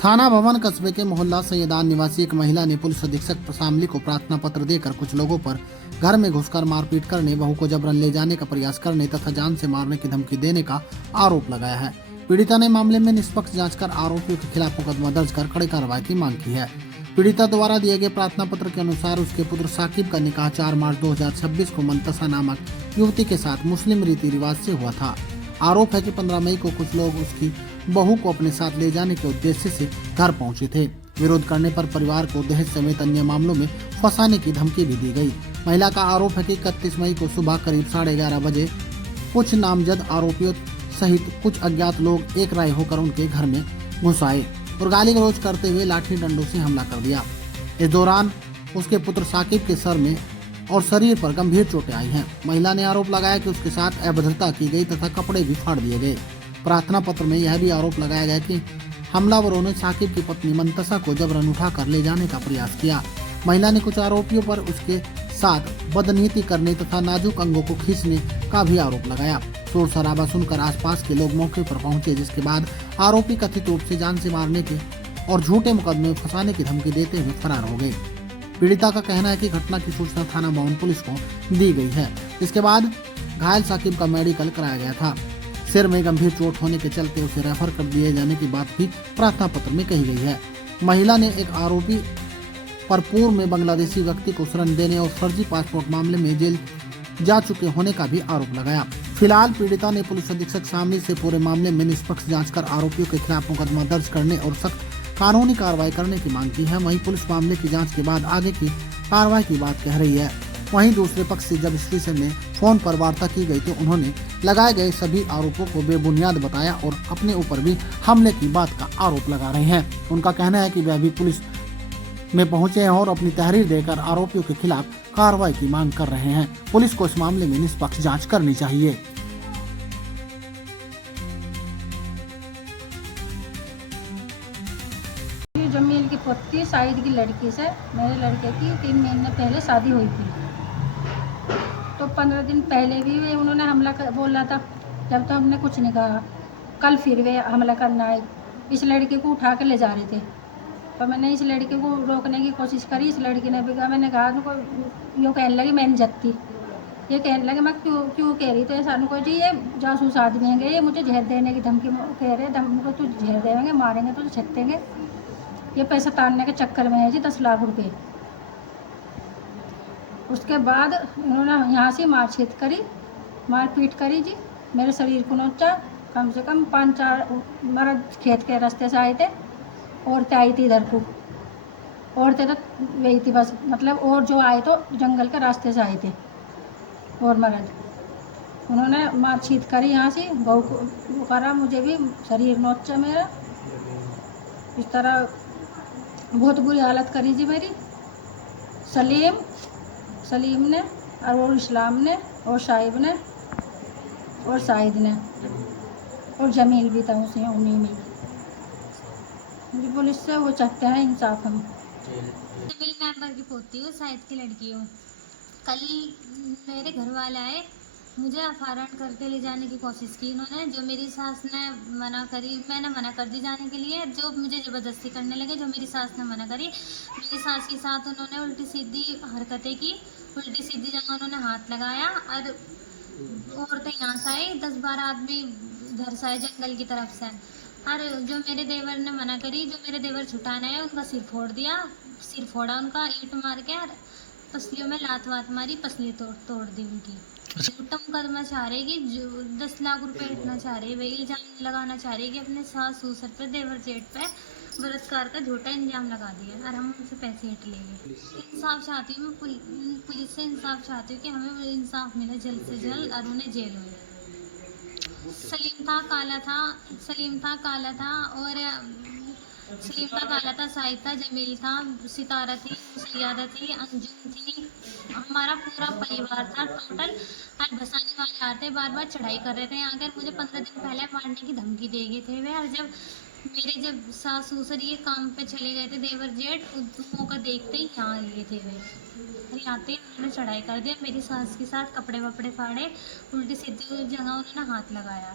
थाना भवन कस्बे के मोहल्ला सैयदान निवासी एक महिला ने पुलिस अधीक्षक शामली को प्रार्थना पत्र देकर कुछ लोगों पर घर में घुसकर मारपीट करने, बहू को जबरन ले जाने का प्रयास करने तथा जान से मारने की धमकी देने का आरोप लगाया है। पीड़िता ने मामले में निष्पक्ष जांच कर आरोपियों के खिलाफ मुकदमा दर्ज कर कड़ी कार्रवाई की मांग की है। पीड़िता द्वारा दिए गए प्रार्थना पत्र के अनुसार उसके पुत्र साकिब का निकाह 4 मार्च 2026 को मंतसा नामक युवती के साथ मुस्लिम रीति रिवाज से हुआ था। आरोप है कि 15 मई को कुछ लोग उसकी बहू को अपने साथ ले जाने के उद्देश्य से घर पहुंचे थे। विरोध करने पर परिवार को दहेज समेत अन्य मामलों में फंसाने की धमकी भी दी गई। महिला का आरोप है कि 31 मई को सुबह करीब 11:30 बजे कुछ नामजद आरोपियों सहित कुछ अज्ञात लोग एक राय होकर उनके घर में घुस आए और गाली गलौज करते हुए लाठी डंडों से हमला कर दिया। इस दौरान उसके पुत्र साकिब के सर में और शरीर पर गंभीर चोटें आई हैं। महिला ने आरोप लगाया कि उसके साथ अभद्रता की गई तथा कपड़े भी फाड़ दिए गए। प्रार्थना पत्र में यह भी आरोप लगाया गया कि हमलावरों ने साकिब की पत्नी मंतसा को जबरन उठाकर ले जाने का प्रयास किया। महिला ने कुछ आरोपियों पर उसके साथ बदनीति करने तथा नाजुक अंगों को खींचने का भी आरोप लगाया। शोर शराबा सुनकर आसपास के लोग मौके पर पहुंचे, जिसके बाद आरोपी कथित रूप से जान से मारने के और झूठे मुकदमे में फंसाने की धमकी देते हुए फरार हो गए। पीड़िता का कहना है कि घटना की सूचना थाना भवन पुलिस को दी गई है। इसके बाद घायल साकिब का मेडिकल कराया गया था। सिर में गंभीर चोट होने के चलते उसे रेफर कर दिए जाने की बात भी प्रार्थना पत्र में कही गई है। महिला ने एक आरोपी पर पूर्व में बांग्लादेशी व्यक्ति को शरण देने और फर्जी पासपोर्ट मामले में जेल जा चुके होने का भी आरोप लगाया। फिलहाल पीड़िता ने पुलिस अधीक्षक शामली से पूरे मामले में निष्पक्ष जांच कर आरोपियों के खिलाफ मुकदमा दर्ज करने और सख्त कानूनी कार्रवाई करने की मांग की है। वहीं पुलिस मामले की जांच के बाद आगे की कार्रवाई की बात कह रही है। वहीं दूसरे पक्ष से जब स्टेशन में फोन पर वार्ता की गई तो उन्होंने लगाए गए सभी आरोपों को बेबुनियाद बताया और अपने ऊपर भी हमले की बात का आरोप लगा रहे हैं। उनका कहना है कि वह भी पुलिस में पहुंचे हैं और अपनी तहरीर देकर आरोपियों के खिलाफ कार्रवाई की मांग कर रहे हैं। पुलिस को इस मामले में निष्पक्ष जांच करनी चाहिए। जमील की पोती साइद की लड़की से मेरे लड़के की 3 महीने पहले शादी हुई थी। तो 15 दिन पहले भी वे उन्होंने हमला बोला था, जब तो हमने कुछ नहीं कहा। कल फिर वे हमला करना है। इस लड़के को उठा के ले जा रहे थे, तो मैंने इस लड़के को रोकने की कोशिश करी। इस लड़की ने भी कहा, मैंने कहा उनको यूँ कहने लगी मैं नहीं जत्ती। ये कहने लगे मैं क्यों कह रही, तो ऐसा को जी ये जासूस आदमी हैं, ये मुझे जहर देने की धमकी कह रहे, धमकी तू जहर देंगे, मारेंगे तो छत्तेंगे। ये पैसा तारने के चक्कर में है जी 10 लाख रुपए। उसके बाद इन्होंने यहाँ से मारपीट करी जी। मेरे शरीर को नोचा। कम से कम 5-4 मर्द खेत के रास्ते से आए थे। औरतें आई थी इधर को, औरतें तो वही थी बस, मतलब और जो आए तो जंगल के रास्ते से आए थे और मर्द। उन्होंने मारपीट करी यहाँ से, बहू को करा, मुझे भी शरीर नोचा मेरा। इस तरह बहुत बुरी हालत करी जी मेरी। सलीम ने और इस्लाम ने और शाहिब ने और शाहिद ने और जमील भी था उसे उन्हीं में। मुझे पुलिस से वो चाहते हैं इंसाफ। हम जमील मेंबर की पोती हूँ, शाहिद की लड़की हूँ। कल मेरे घर वाले आए, मुझे अपहरण करके ले जाने की कोशिश की इन्होंने। जो मेरी सास ने मना करी, मैंने मना कर दी जाने के लिए। जो मुझे ज़बरदस्ती करने लगे, जो मेरी सास ने मना करी। मेरी सास के साथ उन्होंने उल्टी सीधी हरकतें की, उल्टी सीधी जगह उन्होंने हाथ लगाया। और औरतें यहाँ से आई, 10-12 आदमी इधर से आए जंगल की तरफ से। और जो मेरे देवर ने मना करी, जो मेरे देवर छुटाने आए उनका सिर फोड़ दिया, सिर फोड़ा उनका ईंट मार के। और पसलियों में लात वात मारी, पसली तोड़ दी उनकी। झूठा मुकदमा चाह रहे कि 10 लाख रुपए इतना चाह रहे, वे इल्जाम लगाना चाह रहे कि अपने सास ससुर पे, देवर जेठ पे बलात्कार का झूठा इल्जाम लगा दिया और हम उनसे पैसे हट लेंगे। इंसाफ चाहती हूँ मैं, पुलिस से इंसाफ चाहती हूँ कि हमें इंसाफ मिले जल्द से जल्द और उन्हें जेल हो। सलीम था काला था और शाहिद था, जमील था, सितारा थी, सैयदा थी, अंजुम थी। हमारा पूरा परिवार था टोटल। और भसाने वाले आते बार बार चढ़ाई कर रहे थे यहाँ के। मुझे 15 दिन पहले मारने की धमकी दे गए थे वे। और जब सास ससुर ये काम पे चले गए थे, देवर जेठ, मौका देखते ही यहाँ लिए थे वे। और यहाँ पे उन्होंने चढ़ाई कर दिया मेरी सास के साथ, कपड़े वपड़े फाड़े, उल्टी सीधी जगह उन्होंने हाथ लगाया।